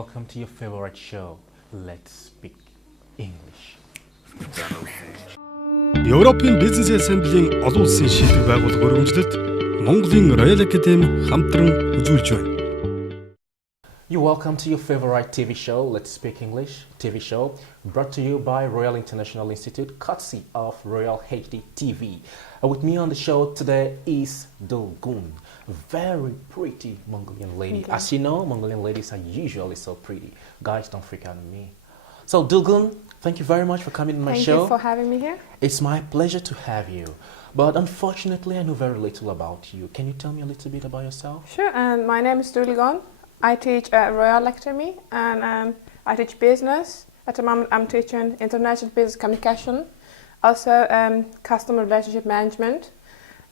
welcome to your favorite show. Let's speak English. Европын бизнес ассамблийн олон улсын шийдвэр байгууллага өргөмжлөлд Монголын Royal Academy хамтран үзүүлж байна. You're welcome to your favorite TV show, Let's Speak English TV show, brought to you by Royal International Institute, courtesy of Royal HD TV. With me on the show today is Dulgun, a very pretty Mongolian lady. Okay. As you know, Mongolian ladies are usually so pretty. Guys, don't freak out on me. So Dulgun, thank you very much for coming to my show. Thank you for having me here. It's my pleasure to have you. But unfortunately, I know very little about you. Can you tell me a little bit about yourself? Sure, and my name is Dulgun. I teach at Royal Academy and I teach business. At the moment, I'm teaching international business communication, also customer relationship management.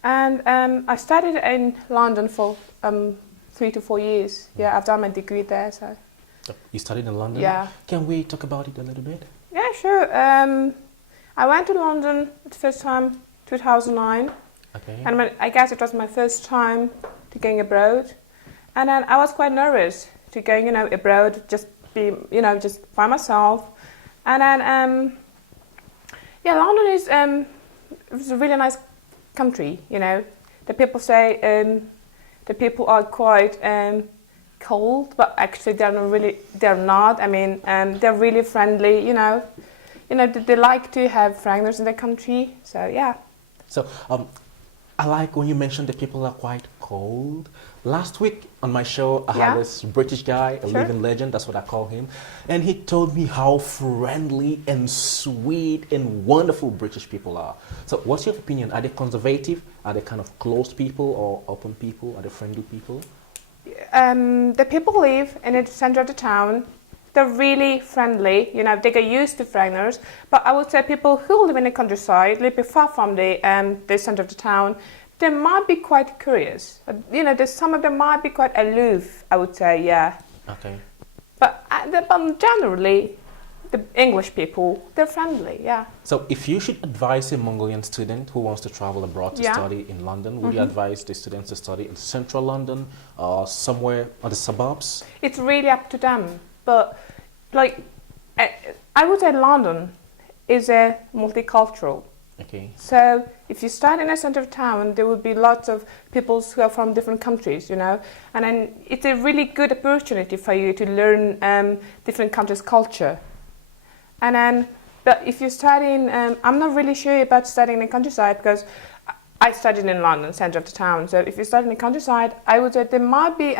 And I studied in London for 3 to 4 years. Yeah, I've done my degree there. So. You studied in London? Yeah. Can we talk about it a little bit? Yeah, sure. I went to London the first time 2009. Okay. And I guess it was my first time to going abroad. And then I was quite nervous to going, abroad, just be, just by myself. And then, London is it's a really nice country, The people say the people are quite cold, but actually they're not. I mean, they're really friendly, they like to have foreigners in their country. So yeah. So I like when you mentioned that people are quite cold. Last week on my show, I had this British guy, a living legend, that's what I call him. And he told me how friendly and sweet and wonderful British people are. So what's your opinion? Are they conservative? Are they kind of closed people or open people? Are they friendly people? The people live in the center of the town. They're really friendly, they get used to foreigners. But I would say people who live in the countryside, live far from the center of the town, they might be quite curious. Some of them might be quite aloof, I would say, yeah. Okay. But generally, the English people, they're friendly, yeah. So if you should advise a Mongolian student who wants to travel abroad to study in London, would you advise the students to study in central London or somewhere on the suburbs? It's really up to them. But, I would say London is a multicultural. Okay. So if you start in the center of town, there will be lots of people who are from different countries, And then it's a really good opportunity for you to learn different countries' culture. And then, but if you study in, I'm not really sure about studying in the countryside because I studied in London, center of the town. So if you study in the countryside, I would say there might be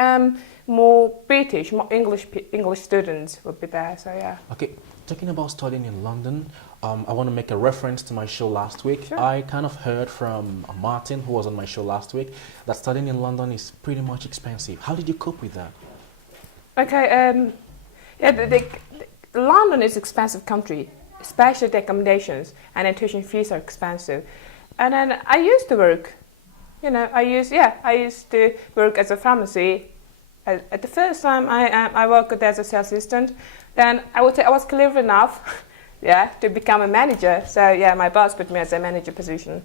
more British, more English students would be there. So yeah. Okay, talking about studying in London, I want to make a reference to my show last week. Sure. I kind of heard from Martin, who was on my show last week, that studying in London is pretty much expensive. How did you cope with that? Okay, London is an expensive country, especially the accommodations and the tuition fees are expensive. And then I used to work, I used to work as a pharmacy. At the first time I worked as a sales assistant, then I would say I was clever enough, to become a manager. So my boss put me as a manager position,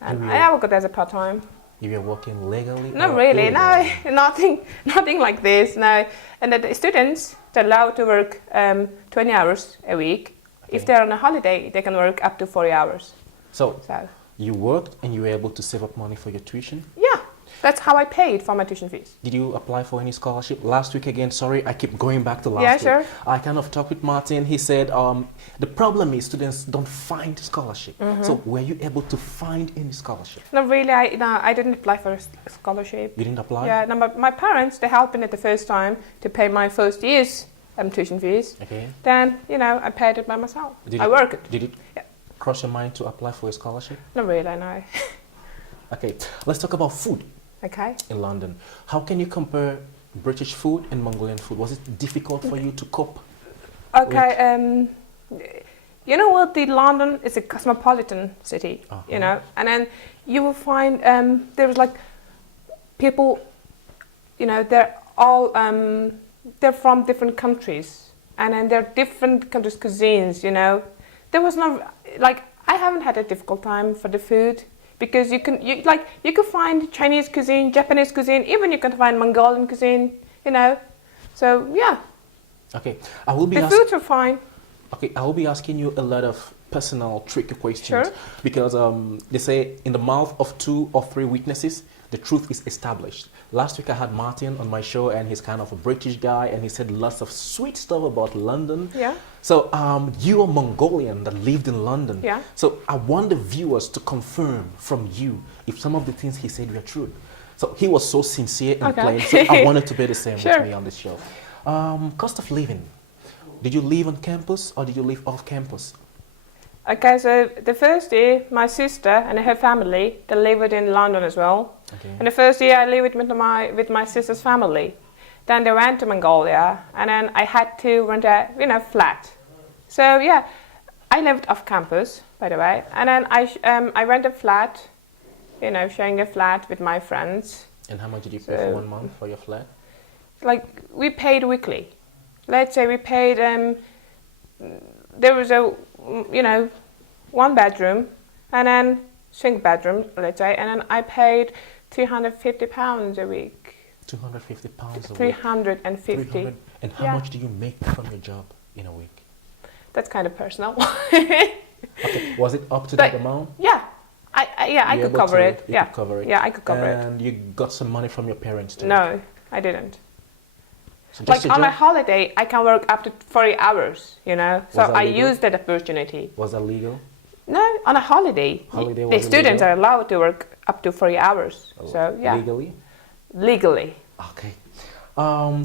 and I worked as a part-time. You were working legally? Not really, no, nothing like this, no. And the students, they're allowed to work 20 hours a week. Okay. If they're on a holiday, they can work up to 40 hours. So you worked and you were able to save up money for your tuition? Yeah, that's how I paid for my tuition fees. Did you apply for any scholarship? Last week again, sorry, I keep going back to last week. Sure. I kind of talked with Martin. He said the problem is students don't find scholarship. So were you able to find any scholarship? Not really, I didn't apply for a scholarship. You didn't apply? Yeah, no, but my parents, they helped me at the first time to pay my first year's tuition fees. Okay. Then, I paid it by myself. I worked. Did it cross your mind to apply for a scholarship? Not really, no. Okay, let's talk about food. Okay. In London. How can you compare British food and Mongolian food? Was it difficult for you to cope? Okay, you know what, London is a cosmopolitan city, and then you will find there's people, they're all, they're from different countries, and then there are different countries' cuisines, There was no, I haven't had a difficult time for the food. Because you can find Chinese cuisine, Japanese cuisine, even you can find Mongolian cuisine, So yeah, Okay, I will be The foods are fine. Okay, I will be asking you a lot of personal, tricky questions. Sure. Because they say in the mouth of 2 or 3 witnesses, the truth is established. Last week I had Martin on my show, and he's kind of a British guy, and he said lots of sweet stuff about London. Yeah. So you are Mongolian that lived in London. Yeah. So I want the viewers to confirm from you if some of the things he said were true. So he was so sincere and Okay. plain. So I wanted to be the same Sure. with me on this show. Cost of living. Did you live on campus or did you live off campus? Okay, so the first year, my sister and her family, they lived in London as well. Okay. And the first year I lived with my sister's family. Then they went to Mongolia, and then I had to rent a flat. So yeah, I lived off campus, by the way. And then I rented a flat, sharing a flat with my friends. And how much did you pay for 1 month for your flat? Like we paid weekly. Let's say we paid. There was a 1 bedroom, and then single bedroom, let's say, and then I paid £350 a week. £250 a week. 350. 300. And how Yeah. much do you make from your job in a week? That's kind of personal. Okay, was it up to that amount? Yeah, I You could able cover to- it. you Yeah, could cover it. yeah, I could cover it. And you got some money from your parents too? No, I didn't. So Like just on a a job? holiday, I can work up to 40 hours. So that I legal? used that opportunity. Was that legal? No, on a holiday, Holiday the was students illegal? are allowed to work up to 40 hours. So yeah, Legally? legally. Okay.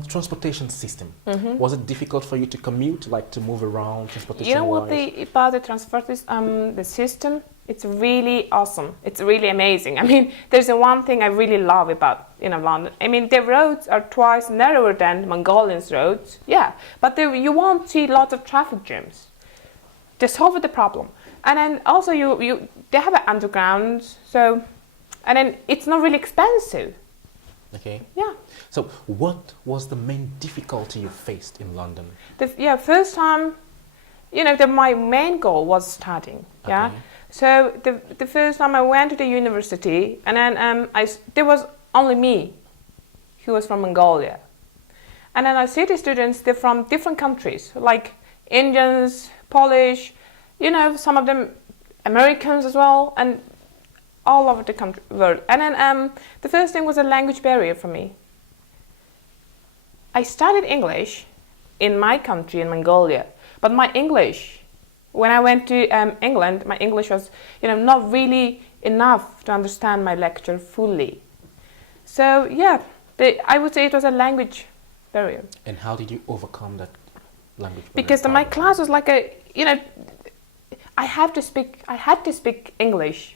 Transportation system. Mm-hmm. Was it difficult for you to commute, like to move around, transportation You know what wise? about the transport the system? It's really awesome. It's really amazing. I mean, there's one thing I really love about London. I mean, the roads are twice narrower than Mongolian's roads. Yeah, but you won't see lots of traffic jams. They solve the problem, and then also they have an underground. So, and then it's not really expensive. Okay. Yeah. So what was the main difficulty you faced in London? First time, my main goal was studying. Yeah. Okay. So the first time I went to the university, and then there was only me, who was from Mongolia, and then I see the students. They're from different countries, like Indians, Polish, some of them Americans as well, and all over the country world. And then the first thing was a language barrier for me. I studied English in my country, in Mongolia, but my English, when I went to England, my English was, not really enough to understand my lecture fully. So yeah, I would say it was a language barrier. And how did you overcome that language barrier Because my problem? class was like I had to speak English.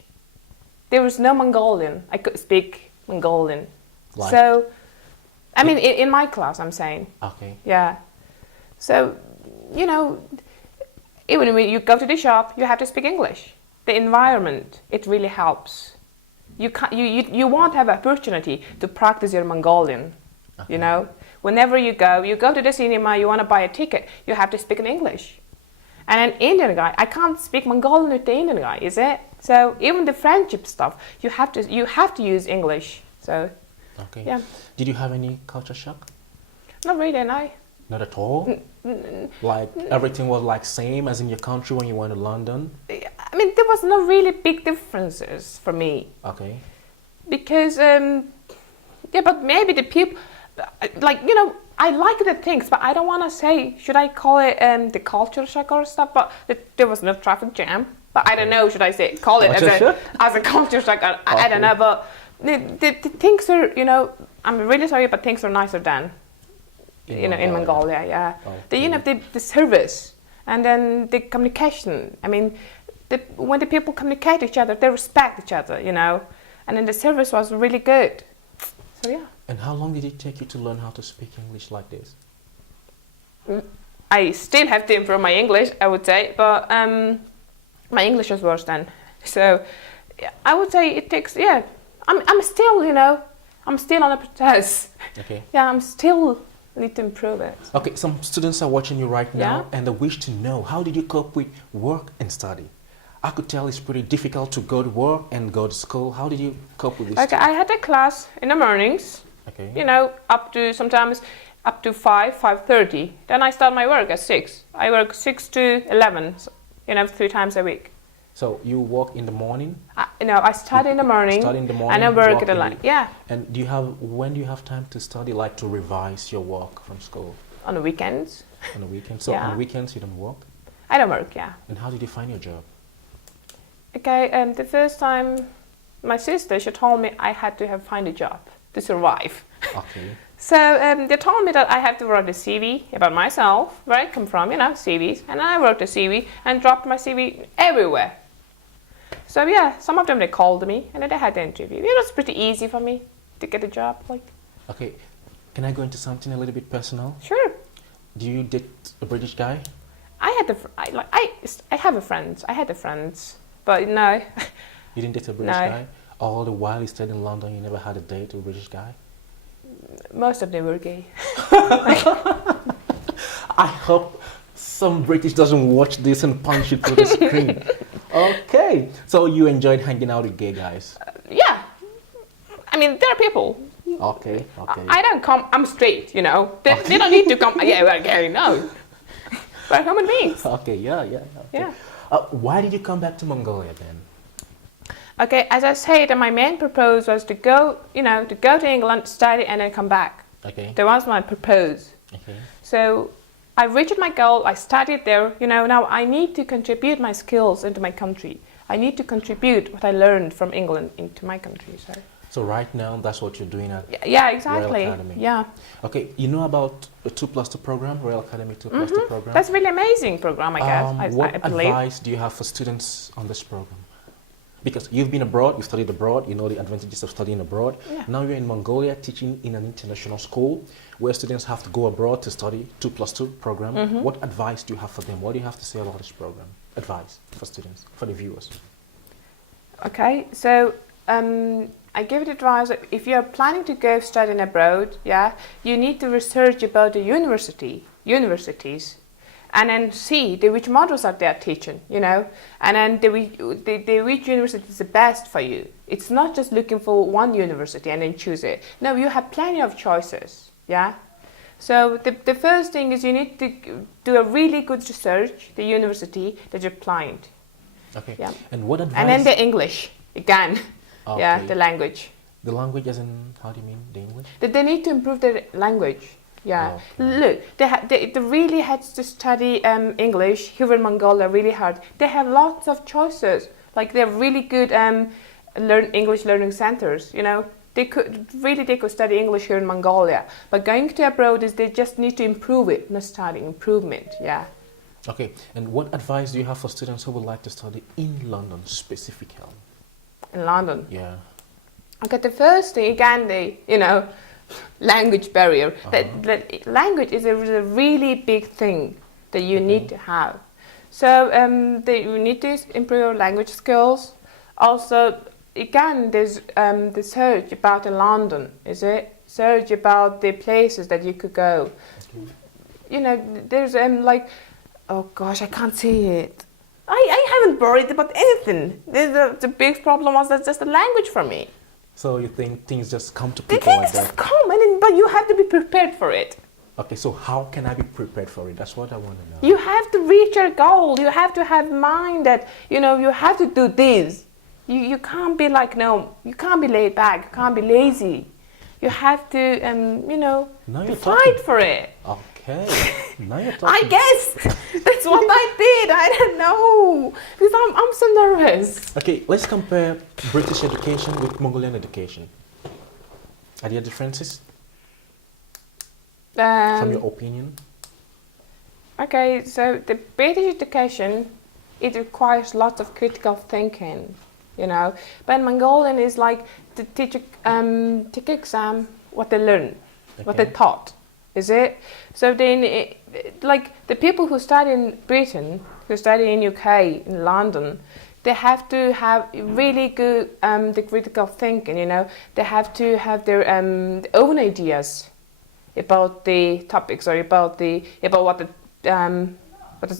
There was no Mongolian. I could speak Mongolian. Like? So, I mean, in my class, I'm saying. Okay. Yeah. So, even when you go to the shop, you have to speak English. The environment, it really helps. You won't have opportunity to practice your Mongolian. Okay. Whenever you go to the cinema, you want to buy a ticket, you have to speak in English. And an Indian guy, I can't speak Mongolian with the Indian guy, is it? So even the friendship stuff, you have to use English. So Okay. yeah, Did you have any culture shock? not really, no. Not at all? Like everything was like same as in your country when you went to London? I mean, there was no really big differences for me. Okay. Because, but maybe the people, I like the things, but I don't want to say, should I call it the culture shock or stuff? But there was no traffic jam. But I don't know, should I call it as a culture shock? I don't know, but the things are, I'm really sorry, but things are nicer than, in Mongolia, yeah. Okay. The service, and then the communication. I mean, when the people communicate each other, they respect each other, and then the service was really good. So yeah. And how long did it take you to learn how to speak English like this? I still have to improve my English, I would say, but my English was worse then. So I would say it takes, I'm still, I'm still on a process. Okay. Yeah, I'm still need to improve it. Okay, some students are watching you right now Yeah. and they wish to know, how did you cope with work and study? I could tell it's pretty difficult to go to work and go to school. How did you cope with this? Okay, I had a class in the mornings, Okay. up to sometimes up to 5:30. Then I start my work at 6. I work 6 to 11, 3 times a week. So you work in the morning? I study in the morning. Study in the morning. And I work at the in night. Yeah. And when do you have time to study, like to revise your work from school? On the weekends. On the weekends? So Yeah. on weekends you don't work? I don't work, yeah. And how did you find your job? Okay, the first time my sister, she told me I had to find a job to survive. Okay. So they told me that I have to write a CV about myself, where I come from, CVs. And I wrote a CV and dropped my CV everywhere. So yeah, some of them they called me and then they had the interview. It was pretty easy for me to get a job. Okay, can I go into something a little bit personal? Sure. Do you date a British guy? I have a friend. I had a friend, but no. You didn't date a British No. guy? All the while you stayed in London, you never had a date with a British guy? Most of them were gay. I hope some British doesn't watch this and punch it through the screen. Okay, so you enjoyed hanging out with gay guys? Yeah. I mean, there are people. Okay. I don't come. I'm straight. They don't need to come. Yeah, we're gay. No. We're human beings. Okay, yeah. Yeah. Why did you come back to Mongolia then? Okay, as I said, my main purpose was to go to England, study, and then come back. Okay. That was my purpose. Okay. So I reached my goal. I studied there. Now I need to contribute my skills into my country. I need to contribute what I learned from England into my country. So right now, that's what you're doing at Yeah, exactly. Royal Academy. Yeah. Okay, you know about a 2+2 program, Royal Academy 2+2 program? That's a really amazing program, I guess. What I believe. advice do you have for students on this program? Because you've been abroad, you've studied abroad, you know the advantages of studying abroad. Yeah. Now you're in Mongolia teaching in an international school where students have to go abroad to study 2+2 program. What advice do you have for them? What do you have to say about this program? Advice for students, for the viewers. Okay, so I give it advice that if you're planning to go studying abroad, you need to research about the universities, and then see which modules are they teaching, and then which university is the best for you. It's not just looking for one university and then choose it. No, you have plenty of choices, So the first thing is you need to do a really good research, the university that you're applying to. Okay. Yeah. And what advice? And then the English, again. Okay. The language. The language as in, how do you mean, the English? That they need to improve their language. Yeah. Okay. Look, they really had to study English here in Mongolia really hard. They have lots of choices. Like they're really good English learning centers. They could study English here in Mongolia. But going to abroad is they just need to improve it, not study, improvement. Yeah. Okay. And what advice do you have for students who would like to study in London specifically? In London. Yeah. Okay, the first thing, again, language barrier. That language is a really big thing that you need to have. So you need to improve your language skills. Also, again, there's the search about London, is it? Search about the places that you could go. Okay. There's oh gosh, I can't see it. I haven't worried about anything. The big problem was that's just the language for me. So you think things just come to The people like things that? just come, but you have to be prepared for it. Okay, so how can I be prepared for it? That's what I want to know. You have to reach your goal. You have to have mind that, you have to do this. You can't be you can't be laid back. You can't be lazy. You have to, fight for it. Okay, now you're talking. I guess that's what I did. I don't know because I'm so nervous. Okay, let's compare British education with Mongolian education. Are there differences from your opinion? Okay, so the British education, it requires lots of critical thinking, But Mongolian is like to teach take exam what they learn, what they taught. Is it? So then, the people who study in Britain, who study in UK, in London, they have to have really good the critical thinking. They have to have their own ideas about the topics or about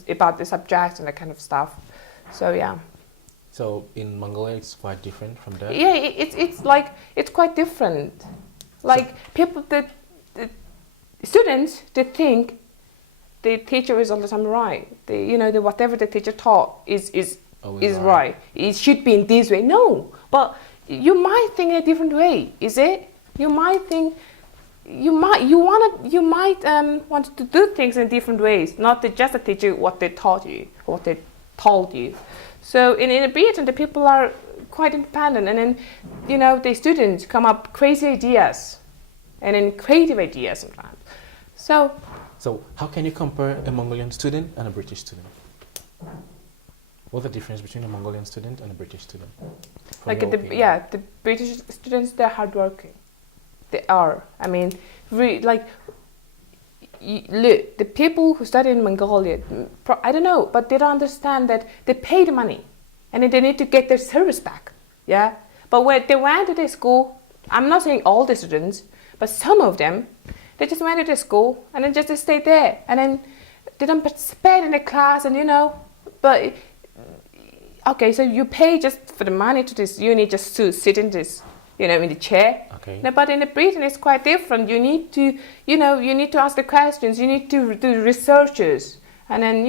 about the subjects and that kind of stuff. So yeah. So in Mongolia, it's quite different from that. Yeah, it's quite different. People that students, they think the teacher is all the time right. Whatever the teacher taught is right. It should be in this way. No, but you might think in a different way. Is it? You might think you might want to do things in different ways, not to just teach you what they taught you, what they told you. So in Britain, the people are quite independent, and then the students come up crazy ideas, and then creative ideas sometimes. So how can you compare a Mongolian student and a British student? What's the difference between a Mongolian student and a British student? The British students, they're hardworking. They are. I mean, look, the people who study in Mongolia, I don't know, but they don't understand that they pay the money, and then they need to get their service back. Yeah. But when they went to the school, I'm not saying all the students, but some of them, they just went to the school and then just stayed there, and then they don't participate in the class, and but okay, so you pay just for the money to this uni just to sit in this, in the chair. Okay. No, but in Britain it's quite different. You need to, you need to ask the questions. You need to do researches, and then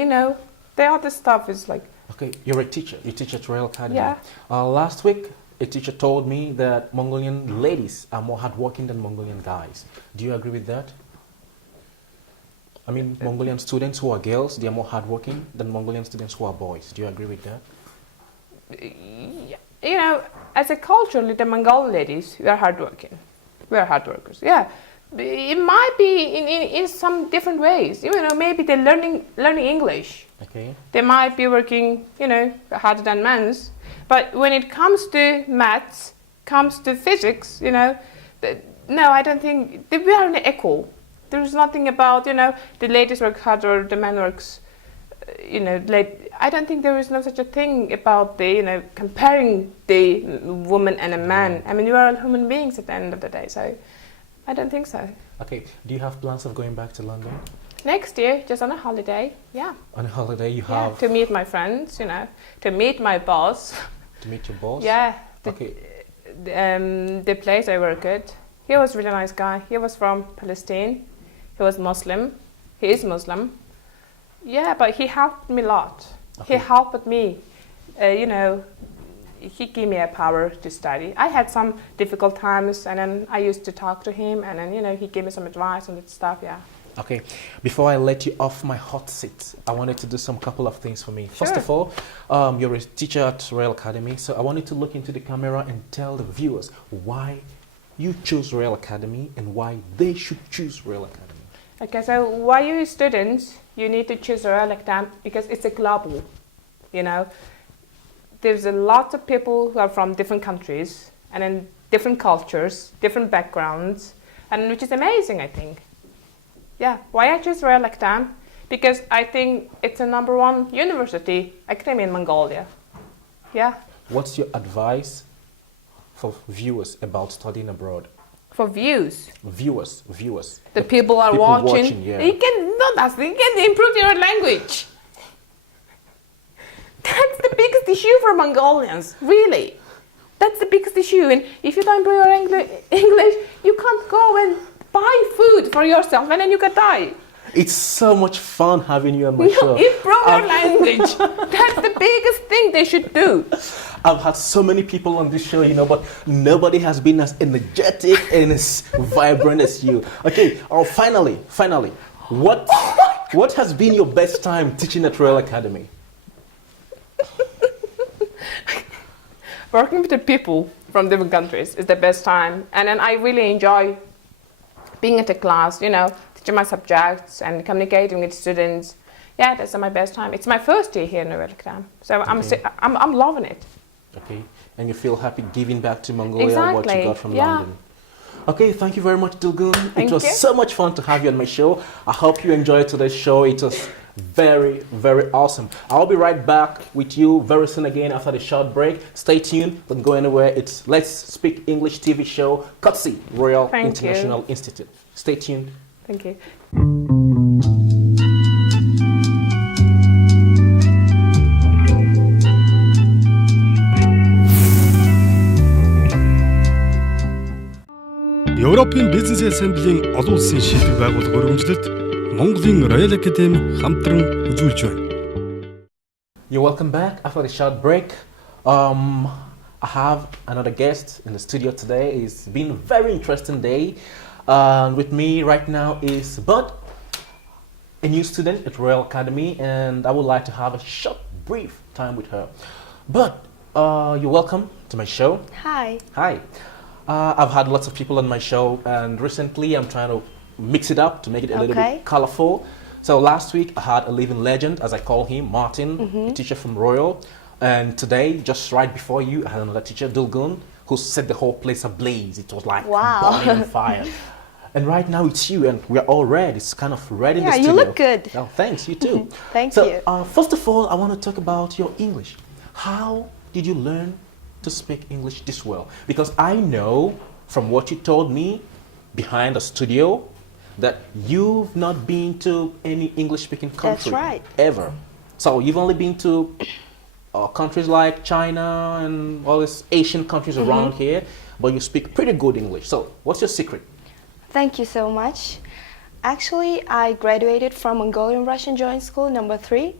the other stuff is like. Okay, you're a teacher. You teach at Royal Academy. Yeah. Last week, a teacher told me that Mongolian ladies are more hardworking than Mongolian guys. Do you agree with that? I mean, Mongolian students who are girls, they are more hardworking than Mongolian students who are boys. Do you agree with that? As a culturally, the Mongolian ladies, we are hardworking. We are hard workers. Yeah, it might be in some different ways. Maybe they're learning English. Okay. They might be working, harder than men's. But when it comes to maths, comes to physics, no, I don't think we are equal. There's nothing about, the ladies work harder, the men works, I don't think there is no such a thing about the, comparing the woman and a man. I mean, we are all human beings at the end of the day, so I don't think so. Okay, do you have plans of going back to London? Next year, just on a holiday, yeah. On a holiday you have... to meet my friends, to meet my boss. To meet your boss? Yeah. Okay. The place I work at, he was a really nice guy. He was from Palestine. He was Muslim. He is Muslim. Yeah, but he helped me a lot. Okay. He helped me, he gave me a power to study. I had some difficult times, and then I used to talk to him, and then, he gave me some advice on that stuff, yeah. Okay, before I let you off my hot seat, I wanted to do some couple of things for me. Sure. First of all, you're a teacher at Royal Academy, so I wanted to look into the camera and tell the viewers why you chose Royal Academy and why they should choose Royal Academy. Okay, so why you students, you need to choose Royal Academy because it's a global, There's a lot of people who are from different countries and then different cultures, different backgrounds, and which is amazing, I think. Yeah, why I choose Royal Academy? Because I think it's a #1 university academy in Mongolia. Yeah. What's your advice for viewers about studying abroad? For views. Viewers. The people are watching. Yeah. You can improve your language. That's the biggest issue for Mongolians, really. That's the biggest issue. And if you don't improve your English, you can't go and buy food for yourself, and then you can die. It's so much fun having you on my show. Improve your language. That's the biggest thing they should do. I've had so many people on this show, but nobody has been as energetic and as vibrant as you. Okay, finally, what has been your best time teaching at Royal Academy? Working with the people from different countries is the best time, and then I really enjoy being at the class, teaching my subjects and communicating with students. Yeah, that's my best time. It's my first year here in Royal Academy, so I'm loving it. Okay, and you feel happy giving back to Mongolia what you got from Yeah. London. Okay, thank you very much, Dilgun. Thank It was you. so much fun to have you on my show. I hope you enjoyed today's show. It was very, very awesome. I'll be right back with you very soon again after the short break. Stay tuned, don't go anywhere. It's Let's Speak English TV show, Kotsi Royal Thank International you. Institute. Stay tuned. Thank you. Европын бизнес ассамблийн олон улсын шийдвэр байгууллага өргөмжлөлд Монголын Royal Academy хамтран үзүүлж байна. You're welcome back after the short break. I have another guest in the studio today. It's been a very interesting day. With me right now is Bud, a new student at Royal Academy, and I would like to have a short, brief time with her. Bud, you're welcome to my show. Hi. Hi. I've had lots of people on my show, and recently I'm trying to mix it up to make it a little bit colorful. So last week I had a living legend, as I call him, Martin, a teacher from Royal. And today, just right before you, I had another teacher, Dulgun, who set the whole place ablaze. It was like burning on fire. And right now it's you, and we're all red. It's kind of red in the studio. Yeah, you look good. Oh, thanks, you too. Thank you. First of all, I want to talk about your English. How did you learn to speak English this well? Because I know from what you told me behind the studio that you've not been to any English-speaking country. That's right. Ever. So you've only been to countries like China and all these Asian countries around here, but you speak pretty good English. So what's your secret? Thank you so much. Actually, I graduated from Mongolian Russian Joint School number 3,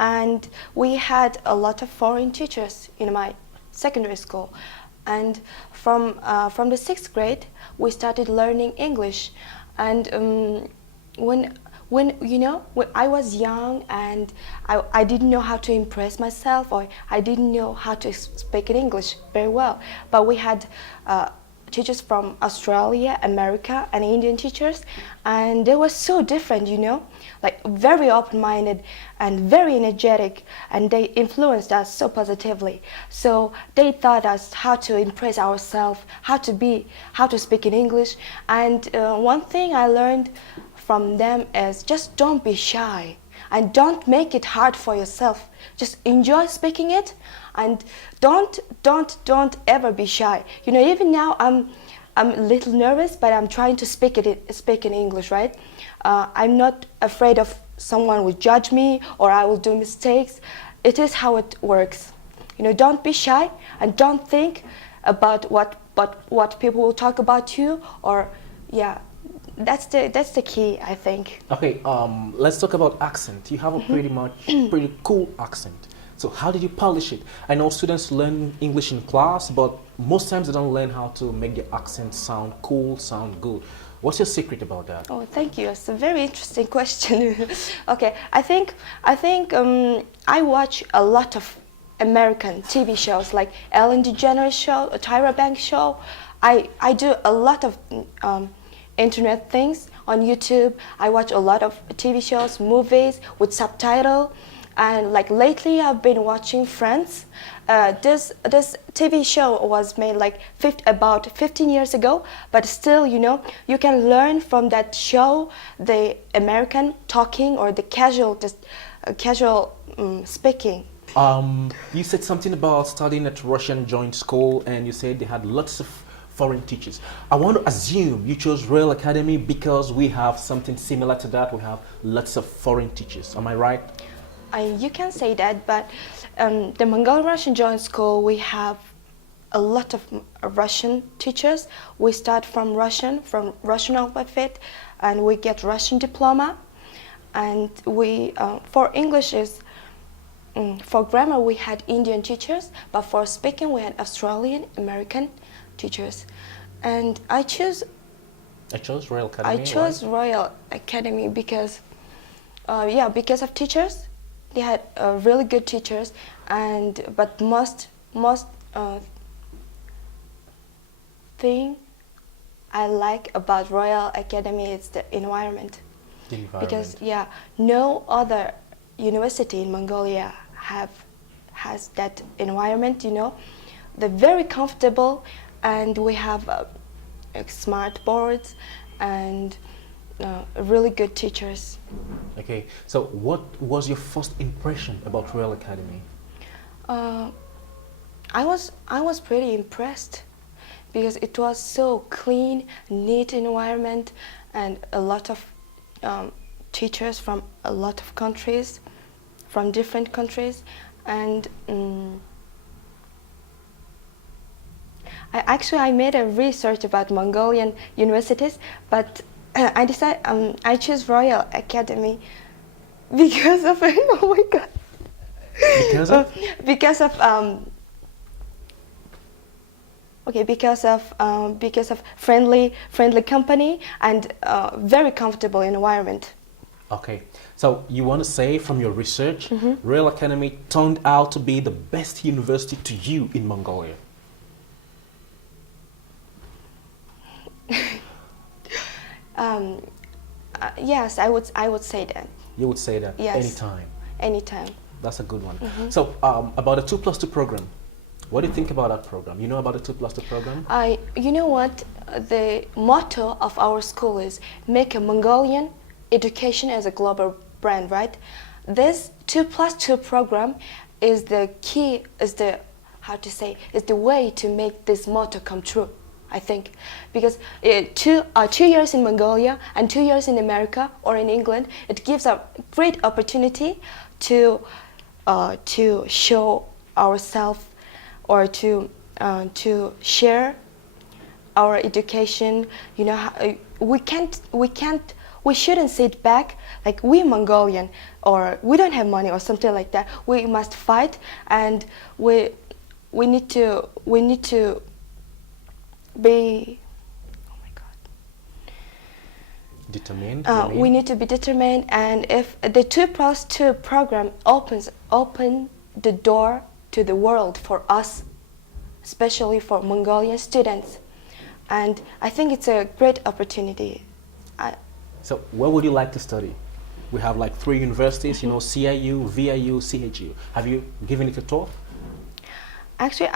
and we had a lot of foreign teachers in my secondary school. And from the 6th grade, we started learning English. And when I was young and I didn't know how to impress myself, or I didn't know how to speak in English very well. But we had teachers from Australia, America, and Indian teachers, and they were so different, like very open-minded and very energetic, and they influenced us so positively. So they taught us how to impress ourselves, how to speak in English. And one thing I learned from them is just don't be shy and don't make it hard for yourself. Just enjoy speaking it, and don't ever be shy. Even now I'm a little nervous, but I'm trying to speak in English, right? I'm not afraid of someone will judge me or I will do mistakes. It is how it works. Don't be shy and don't think about what people will talk about you, or that's the key, I think. Okay, let's talk about accent. You have a pretty cool accent. So how did you polish it? I know students learn English in class, but most times they don't learn how to make the accent sound cool, sound good. What's your secret about that? Oh, thank you. It's a very interesting question. Okay, I think I watch a lot of American TV shows like Ellen DeGeneres show, Tyra Banks show. I do a lot of internet things on YouTube. I watch a lot of TV shows, movies with subtitle. And like lately I've been watching Friends. This TV show was made like about 15 years ago, but still, you can learn from that show the American talking or the casual speaking. You said something about studying at Russian Joint School, and you said they had lots of foreign teachers. I want to assume you chose Royal Academy because we have something similar to that. We have lots of foreign teachers. Am I right? You can say that, but the Mongolian Russian Joint School, we have a lot of Russian teachers. We start from Russian alphabet, and we get Russian diploma. And we, for English for grammar we had Indian teachers, but for speaking we had Australian, American teachers. And I chose Royal Academy. I chose Royal Academy because, because of teachers. They had really good teachers, but most thing I like about Royal Academy is the environment. Because no other university in Mongolia has that environment. They're very comfortable, and we have smart boards and really good teachers. Okay, so what was your first impression about Royal Academy? I was pretty impressed because it was so clean, neat environment, and a lot of teachers from a lot of countries, from different countries, and I made a research about Mongolian universities, but I decided I choose Royal Academy because of oh my god. Because of? Because of friendly company and very comfortable environment. Okay, so you want to say from your research, Royal Academy turned out to be the best university to you in Mongolia? Yes, I would say that. You would say that? Yes. Anytime? Anytime. That's a good one. So about the 2+2 program, what do you think about that program? You know about the 2+2 program? You know what? The motto of our school is make a Mongolian education as a global brand, right? This 2+2 program is the key, is the way to make this motto come true, I think. Because 2 years in Mongolia and 2 years in America or in England, it gives a great opportunity to show ourselves or to share our education. You know, we shouldn't sit back like we Mongolian or we don't have money or something like that. We must fight, and we need to be, oh my god, determined. We need to be determined, and if the 2+2 program open the door to the world for us, especially for Mongolian students, and I think it's a great opportunity. So where would you like to study? We have like 3 universities, you know, CIU, VIU, CHU. Have you given it a thought? Actually,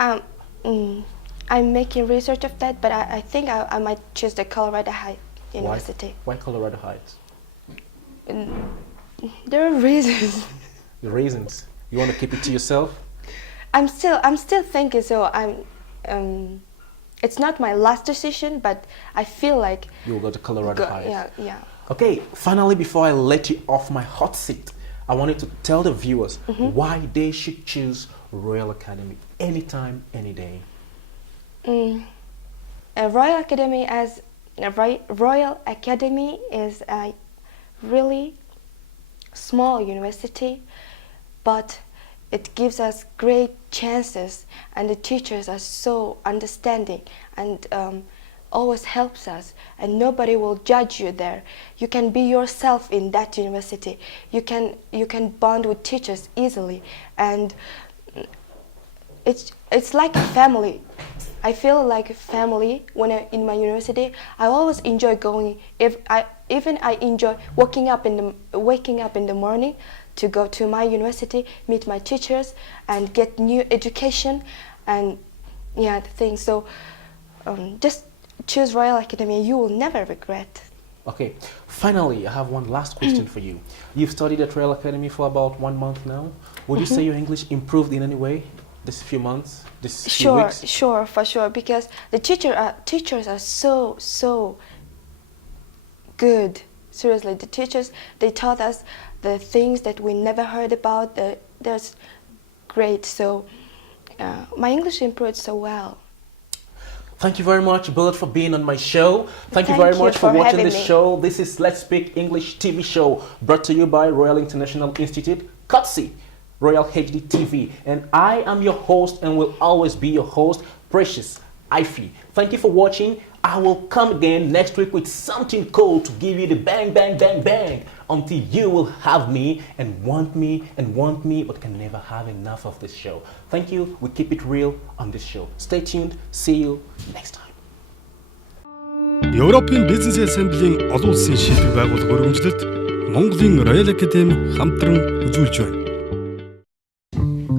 I'm making research of that, but I think I might choose the Colorado Heights University. Why Colorado Heights? There are reasons. The reasons? You want to keep it to yourself? I'm still thinking, so it's not my last decision, but I feel like You'll go to Colorado Heights. Yeah. Okay, finally, before I let you off my hot seat, I wanted to tell the viewers why they should choose Royal Academy anytime, any day. Royal Academy is a really small university, but it gives us great chances, and the teachers are so understanding and always helps us, and nobody will judge you there. You can be yourself in that university. You can bond with teachers easily, and it's like a family. I feel like a family when in my university. I always enjoy going. I enjoy waking up in the morning to go to my university, meet my teachers, and get new education, and things. So just choose Royal Academy. You will never regret. Okay, finally, I have one last question for you. You've studied at Royal Academy for about 1 month now. Would you say your English improved in any way this few months, this few weeks? Sure, for sure, because the teachers are so good. Seriously, the teachers, they taught us the things that we never heard about. That's great. So my English improved so well. Thank you very much, Bullet, for being on my show. Thank you very much for watching this show. This is Let's Speak English TV show, brought to you by Royal International Institute, CUTSI, Royal HD TV. And I am your host and will always be your host, Precious Ify. Thank you for watching. I will come again next week with something cool to give you the bang, bang, bang, bang, until you will have me, but can never have enough of this show. Thank you. We keep it real on this show. Stay tuned. See you next time. Европын бизнес ассамблийн олон улсын шийдвэр байгууллага өргөмжлөлд Монголын Royal Academy хамтран үзүүлж байна.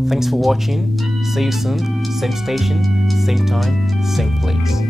Thanks for watching. See you soon. Same station, same time, same place.